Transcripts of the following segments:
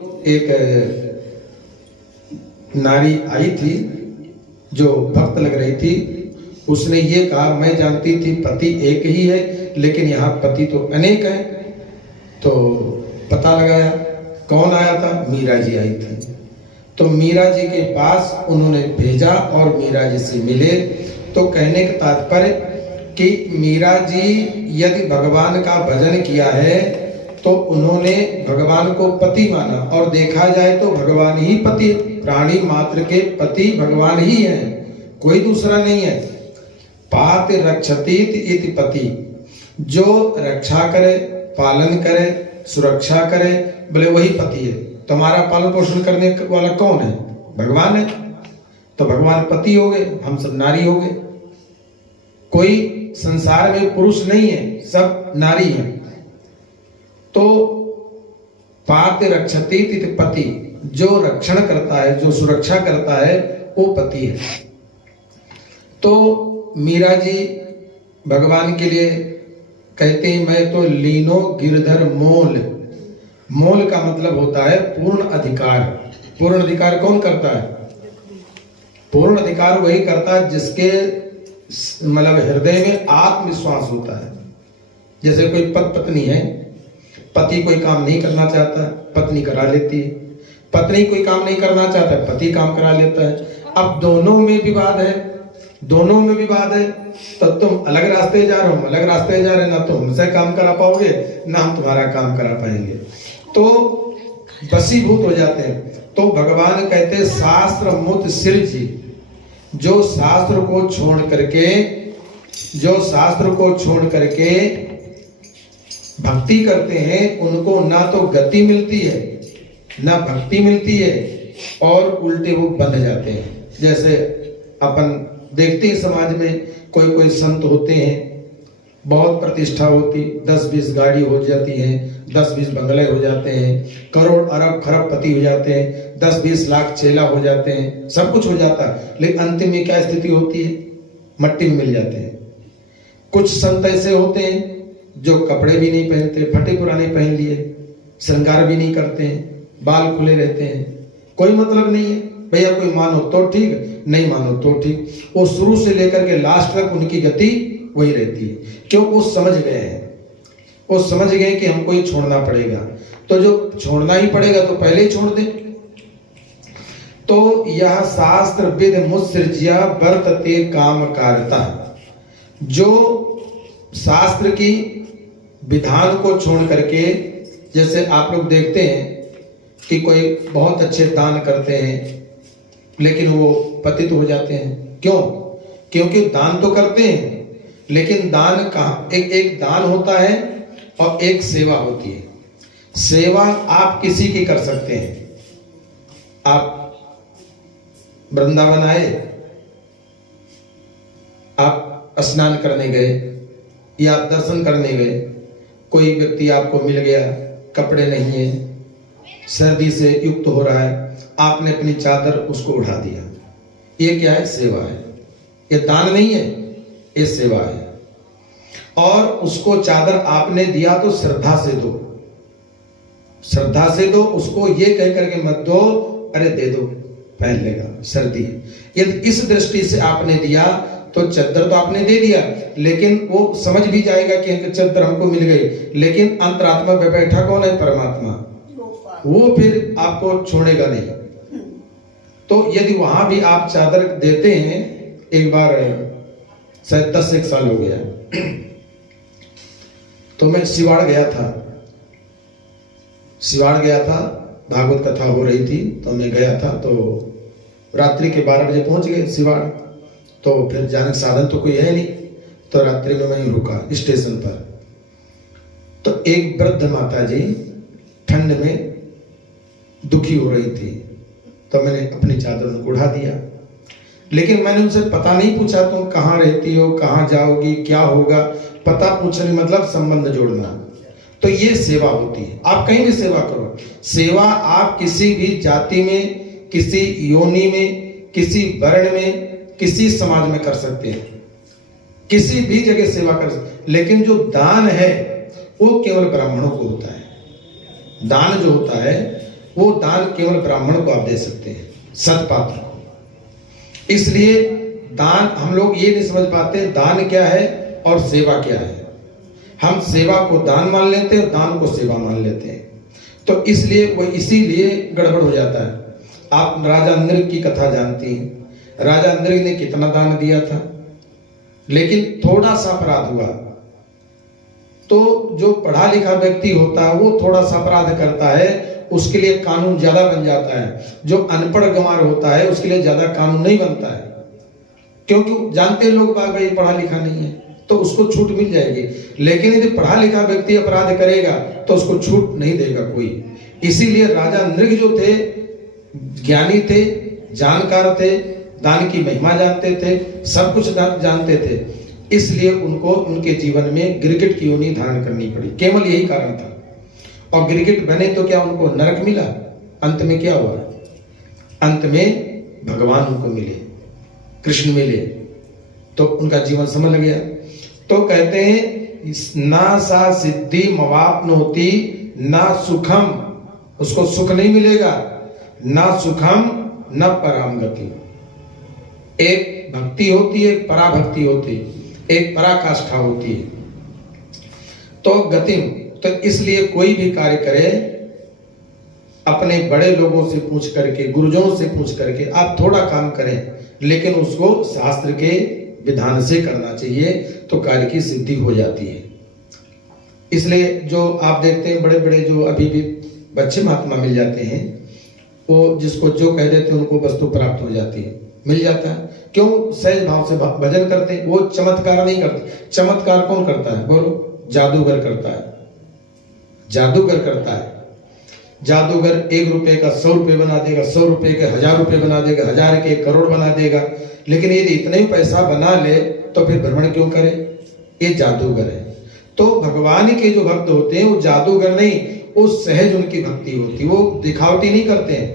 एक नारी आई थी जो भक्त लग रही थी। उसने ये कहा, मैं जानती थी पति एक ही है, लेकिन यहाँ पति तो अनेक है। तो पता लगाया कौन आया था, मीरा जी आई थी। तो मीरा जी के पास उन्होंने भेजा और मीरा जी से मिले। तो कहने का तात्पर्य कि मीरा जी यदि भगवान का भजन किया है तो उन्होंने भगवान को पति माना, और देखा जाए तो भगवान ही पति, प्राणी मात्र के पति भगवान ही है, कोई दूसरा नहीं है। पात रक्षतीत इति पति, जो रक्षा करे, पालन करे, सुरक्षा करे, बोले वही पति है। तुम्हारा पालन पोषण करने वाला कौन है? भगवान है। तो भगवान पति हो गए, हम सब नारी हो गए। कोई संसार में पुरुष नहीं है, सब नारी हैं। तो पात रक्षतीत इति पति, जो रक्षण करता है, जो सुरक्षा करता है, वो पति है। तो मीरा जी भगवान के लिए कहते हैं, मैं तो लीनो गिरधर मोल। मोल का मतलब होता है पूर्ण अधिकार। पूर्ण अधिकार कौन करता है? पूर्ण अधिकार वही करता है जिसके मतलब हृदय में आत्मविश्वास होता है। जैसे कोई पत्नी है, पति कोई काम नहीं करना चाहता, पत्नी करा लेती है। पत्नी कोई काम नहीं करना चाहता, पति काम करा लेता है। अब दोनों में विवाद है, दोनों में विवाद है, तो तुम अलग रास्ते जा रहे हो, अलग रास्ते जा रहे हैं, ना तो हमसे काम करा पाओगे, ना हम तुम्हारा काम करा पाएंगे। तो वशीभूत हो जाते हैं। तो भगवान कहते शास्त्र मुत सिरजी, जो शास्त्र को छोड़ करके, जो शास्त्र को छोड़ करके भक्ति करते हैं, उनको ना तो गति मिलती है, ना भक्ति मिलती है, और उल्टे वो बंध जाते हैं। जैसे अपन देखते हैं समाज में कोई कोई संत होते हैं, बहुत प्रतिष्ठा होती, 10-20 गाड़ी हो जाती है, 10-20 बंगले हो जाते हैं, करोड़ अरब खरबपति हो जाते हैं, 10-20 लाख चेला हो जाते हैं, सब कुछ हो जाता है। लेकिन अंतिम में क्या स्थिति होती है? मट्टी में मिल जाते हैं। कुछ संत ऐसे होते हैं जो कपड़े भी नहीं पहनते, फटे पुराने पहन लिए, श्रृंगार भी नहीं करते हैं, बाल खुले रहते हैं, कोई मतलब नहीं है। भैया कोई मानो तो ठीक, नहीं मानो तो ठीक। वो शुरू से लेकर के लास्ट तक उनकी गति वही रहती है। क्यों? वो समझ गए हैं, वो समझ गए कि हमको ये छोड़ना पड़ेगा। तो जो छोड़ना ही पड़ेगा तो पहले ही छोड़ दे। तो यह शास्त्र विद मुत्सृज्या वर्तते काम कारता, जो शास्त्र की विधान को छोड़ करके, जैसे आप लोग देखते हैं कि कोई बहुत अच्छे दान करते हैं लेकिन वो पतित हो जाते हैं। क्यों? क्योंकि दान तो करते हैं, लेकिन दान का एक दान होता है और एक सेवा होती है। सेवा आप किसी की कर सकते हैं। आप वृंदावन आए, आप स्नान करने गए या दर्शन करने गए, कोई व्यक्ति आपको मिल गया, कपड़े नहीं है, सर्दी से युक्त हो रहा है, आपने अपनी चादर उसको उठा दिया। ये क्या है? सेवा है। ये दान नहीं है, ये सेवा है। और उसको चादर आपने दिया तो श्रद्धा से दो, श्रद्धा से दो। उसको ये कह करके मत दो, अरे दे दो, पहन लेगा, सर्दी है। यदि इस दृष्टि से आपने दिया तो चादर तो आपने दे दिया, लेकिन वो समझ भी जाएगा कि चादर हमको मिल गई, लेकिन अंतरात्मा में बैठा कौन है? परमात्मा। वो फिर आपको छोड़ेगा नहीं। तो यदि वहां भी आप चादर देते हैं, एक बार शायद 10 साल हो गया, तो मैं सिवाड़ गया था, भागवत कथा हो रही थी, तो मैं गया था। तो रात्रि के 12 बजे पहुंच गए सिवाड़। तो फिर जाने का साधन तो कोई है नहीं, तो रात्रि में मैं रुका स्टेशन पर। तो एक वृद्ध माता जी ठंड में दुखी हो रही थी, तो मैंने अपनी चादर उनको उड़ा दिया। लेकिन मैंने उनसे पता नहीं पूछा, तुम कहाँ रहती हो, कहाँ जाओगी, क्या होगा। पता पूछने मतलब संबंध जोड़ना। तो ये सेवा होती है। आप कहीं भी सेवा करो। सेवा आप किसी भी जाति में, किसी योनि में, किसी वर्ण में, किसी समाज में कर सकते हैं, किसी भी जगह सेवा कर सकते। लेकिन जो दान है वो केवल ब्राह्मणों को होता है। दान जो होता है वो दान केवल ब्राह्मण को आप दे सकते हैं, सत्पात्र को। इसलिए दान, हम लोग ये नहीं समझ पाते दान क्या है और सेवा क्या है। हम सेवा को दान मान लेते हैं, दान को सेवा मान लेते हैं, तो इसलिए वो इसीलिए गड़बड़ हो जाता है। आप राजा नृग की कथा जानती हैं। राजा नृग ने कितना दान दिया था, लेकिन थोड़ा सा अपराध हुआ तो जो पढ़ा लिखा व्यक्ति होता है वो थोड़ा सा अपराध करता है, उसके लिए कानून ज्यादा बन जाता है। जो अनपढ़ गंवार होता है उसके लिए ज्यादा कानून नहीं बनता है, क्योंकि जानते लोग बाग ये पढ़ा लिखा नहीं है, तो उसको छूट मिल जाएगी। लेकिन यदि पढ़ा लिखा व्यक्ति अपराध करेगा तो उसको छूट नहीं देगा कोई। इसीलिए राजा नृग जो थे ज्ञानी थे, जानकार थे, दान की महिमा जानते थे, सब कुछ जानते थे, इसलिए उनको उनके जीवन में गिरगिट की योनि धारण करनी पड़ी, केवल यही कारण था। और गिरगिट बने तो क्या उनको नरक मिला? अंत में क्या हुआ? अंत में भगवान उनको मिले, कृष्ण मिले, तो उनका जीवन समझ गया। तो कहते हैं ना सा सिद्धि मवाप्नोति ना सुखम, उसको सुख नहीं मिलेगा, ना सुखम न पराम गति। एक भक्ति होती है, एक पराभक्ति होती है, एक पराकाष्ठा होती है। तो गतिम, तो इसलिए कोई भी कार्य करे अपने बड़े लोगों से पूछ करके, गुरुजनों से पूछ करके आप थोड़ा काम करें, लेकिन उसको शास्त्र के विधान से करना चाहिए, तो कार्य की सिद्धि हो जाती है। इसलिए जो आप देखते हैं बड़े बड़े जो अभी भी बच्चे महात्मा मिल जाते हैं, वो जिसको जो कह देते हैं उनको वस्तु प्राप्त हो जाती है, मिल जाता है। क्यों? सहज भाव से भजन करते हैं, वो चमत्कार नहीं करते। चमत्कार कौन करता है बोलो? जादूगर करता है, जादूगर करता है। जादूगर 1 रुपए का 100 रुपए बना देगा, 100 रुपए के 1000 रुपए बना देगा, 1000 के 1 करोड़ बना देगा। लेकिन यदि इतना ही पैसा बना ले तो फिर भ्रमण क्यों करे? ये जादूगर है। तो भगवान के जो भक्त होते हैं वो जादूगर नहीं, वो सहज उनकी भक्ति होती है, वो दिखावटी नहीं करते हैं।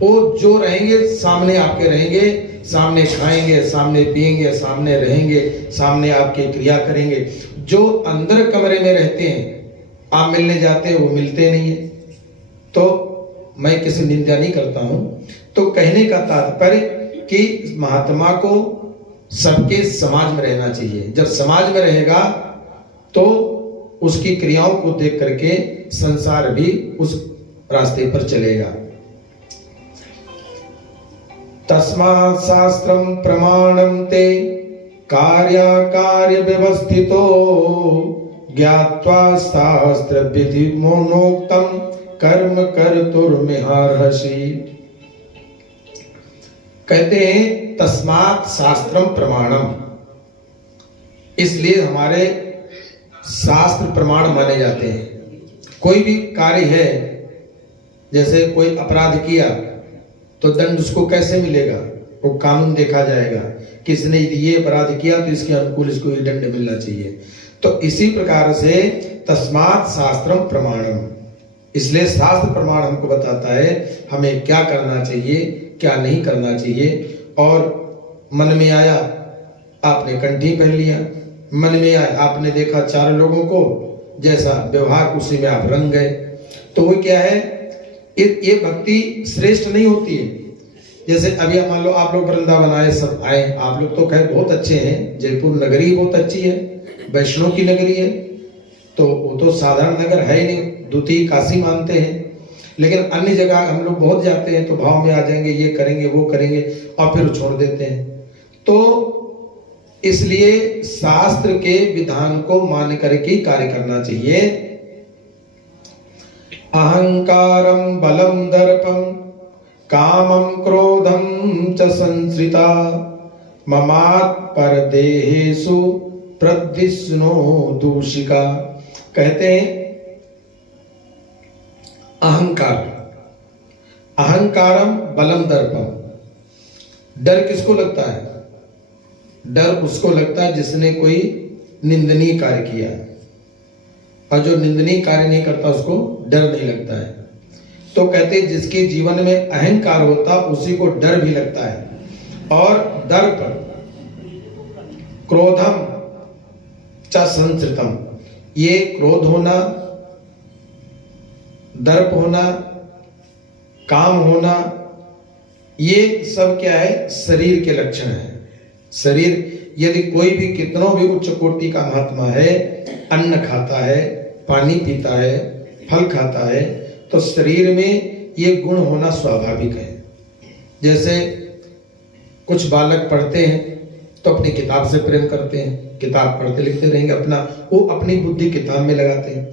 वो जो रहेंगे सामने आपके रहेंगे, सामने खाएंगे, सामने पिएंगे, सामने रहेंगे, सामने आपके क्रिया करेंगे। जो अंदर कमरे में रहते हैं, आप मिलने जाते हैं, वो मिलते नहीं है। तो मैं किसी निंदा नहीं करता हूं। तो कहने का तात्पर्य कि महात्मा को सबके समाज में रहना चाहिए। जब समाज में रहेगा तो उसकी क्रियाओं को देख करके संसार भी उस रास्ते पर चलेगा। तस्मात् शास्त्रम प्रमाणम ते कार्य व्यवस्थितो ज्ञात्वा शास्त्र विधि मोनोक्तम कर्म कर्तुर्मिहार्हसि। कहते हैं तस्मात् शास्त्रम प्रमाणम, इसलिए हमारे शास्त्र प्रमाण माने जाते हैं। कोई भी कार्य है, जैसे कोई अपराध किया तो दंड उसको कैसे मिलेगा? वो कानून देखा जाएगा, किसने ये अपराध किया तो इसके अनुकूल इसको ये दंड मिलना चाहिए। तो इसी प्रकार से तस्मात् शास्त्रम प्रमाणम, इसलिए शास्त्र प्रमाण हमको बताता है हमें क्या करना चाहिए, क्या नहीं करना चाहिए। और मन में आया आपने कंठी पहन लिया, मन में आया आपने देखा 4 लोगों को, जैसा व्यवहार उसी में आप रंग गए, तो वो क्या है? ये भक्ति श्रेष्ठ नहीं होती है। जैसे अभी मान लो आप लोग वृंदावन आए, सब आए, आप लोग तो खैर बहुत अच्छे हैं, जयपुर नगरी बहुत अच्छी है, वैष्णव की नगरी है, तो वो तो साधारण नगर है ही नहीं, द्वितीय काशी मानते हैं। लेकिन अन्य जगह हम लोग बहुत जाते हैं तो भाव में आ जाएंगे, ये करेंगे वो करेंगे, और फिर छोड़ देते हैं। तो इसलिए शास्त्र के विधान को मान करके कार्य करना चाहिए। अहंकारम बलम दर्पम कामम क्रोधम च संश्रिता ममात् परदेहेषु प्रद्विष्णो दूषिका। कहते हैं अहंकार, अहंकारम बलम दर्पम। डर किसको लगता है? डर उसको लगता है जिसने कोई निंदनीय कार्य किया है, और जो निंदनीय कार्य नहीं करता उसको डर नहीं लगता है। तो कहते हैं जिसके जीवन में अहंकार होता उसी को डर भी लगता है। और दर्प क्रोधम च संश्रितम, ये क्रोध होना, दर्प होना, काम होना, ये सब क्या है? शरीर के लक्षण है। शरीर यदि कोई भी कितनों भी उच्च कोटि का महात्मा है, अन्न खाता है, पानी पीता है, फल खाता है, तो शरीर में ये गुण होना स्वाभाविक है। जैसे कुछ बालक पढ़ते हैं तो अपनी किताब से प्रेम करते हैं, किताब पढ़ते लिखते रहेंगे, वो अपनी बुद्धि किताब में लगाते हैं।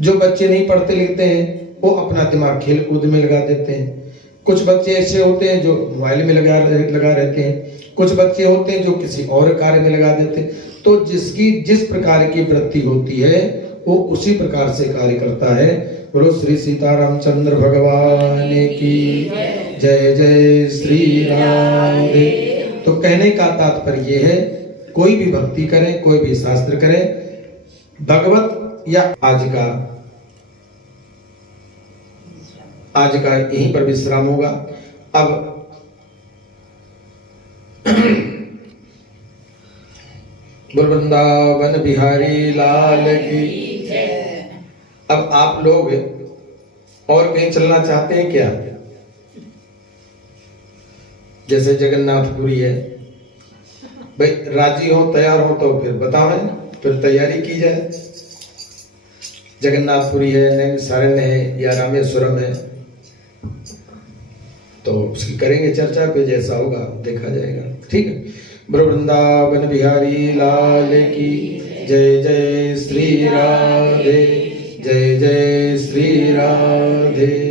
जो बच्चे नहीं पढ़ते लिखते हैं वो अपना दिमाग खेल कूद में लगा देते हैं। कुछ बच्चे ऐसे होते हैं जो मोबाइल में लगा रहते हैं, कुछ बच्चे होते हैं जो किसी और कार्य में लगा देते हैं। तो जिसकी जिस प्रकार की वृत्ति होती है वो उसी प्रकार से कार्य करता है। बोलो श्री सीतारामचंद्र भगवान की जय। जय श्री राम। तो कहने का तात्पर्य ये है, कोई भी भक्ति करें, कोई भी शास्त्र करें, भगवत या आज का यहीं पर विश्राम होगा। अब वृंदावन बिहारी लाल की। अब आप लोग और कहीं चलना चाहते हैं क्या? जैसे जगन्नाथपुरी है, भाई राजी हो, तैयार हो तो फिर बताओ, फिर तैयारी की जाए। जगन्नाथपुरी है, नैमिषारण्य है या रामेश्वरम है, तो उसकी करेंगे चर्चा, पे जैसा होगा देखा जाएगा। ठीक है। वृंदावन बिहारी लाल की जय। जय श्री राधे। जय जय श्री राधे।